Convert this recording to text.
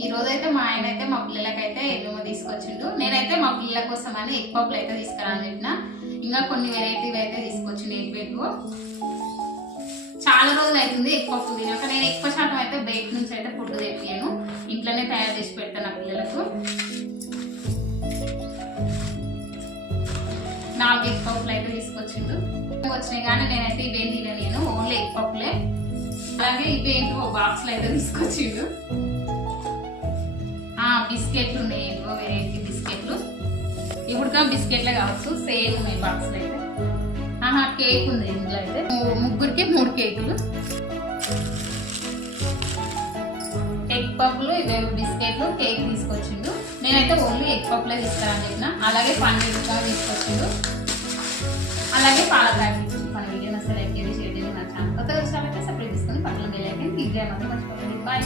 ఈ రోజు అయితే మా ఆయన అయితే మా పిల్లలకైతే ఎన్నో తీసుకొచ్చిండు. నేనైతే మా పిల్లల కోసం అని ఎగ్ పప్పులు అయితే తీసుకురాని చెప్పిన. ఇంకా కొన్ని వెరైటీలు అయితే తీసుకొచ్చిండు. ఎగ్ చాలా రోజులు అవుతుంది ఎగ్ పప్పు తినాక. నేను ఎక్కువ శాతం అయితే బయట నుంచి అయితే ఫుడ్ తెప్పాను, ఇంట్లోనే తయారు చేసి పెడతాను నా పిల్లలకు. 4 ఎగ్ పప్పులు అయితే తీసుకొచ్చిండు. వచ్చినాయి కానీ నేనైతే ఇవేం తినలేను, ఓన్లీ ఎగ్ పప్పులే. అలాగే ఇవేంటో బాక్స్లో అయితే తీసుకొచ్చిండు. బిస్కెట్లు ఉన్నాయి, ఏవో వెరైటీ బిస్కెట్లు. ఇప్పుడు బిస్కెట్లే కావచ్చు, సేమ్ ఉన్నాయి బాక్స్లో అయితే. కేక్ ఉంది ఇందులో అయితే. ముగ్గురికి 3 కేకులు, ఎగ్ పప్పులు, ఇవే బిస్కెట్లు, కేక్ తీసుకొచ్చిండు. నేనైతే ఓన్లీ ఎగ్ పప్పులే తీసుకురాని చెప్పిన. అలాగే పన్నీర్ తీసుకొచ్చిండు, అలాగే పాల ప్యాకెట్. మన వీడియో అసలు లైక్ చేసి షేర్ చేసి నా ఛానల్ కొత్తగా వచ్చామంటే సపరేట్ తీసుకొని పక్కన బెల్ ఐకాన్ క్లిక్ చేయమని మర్చిపోకండి. బాయ్.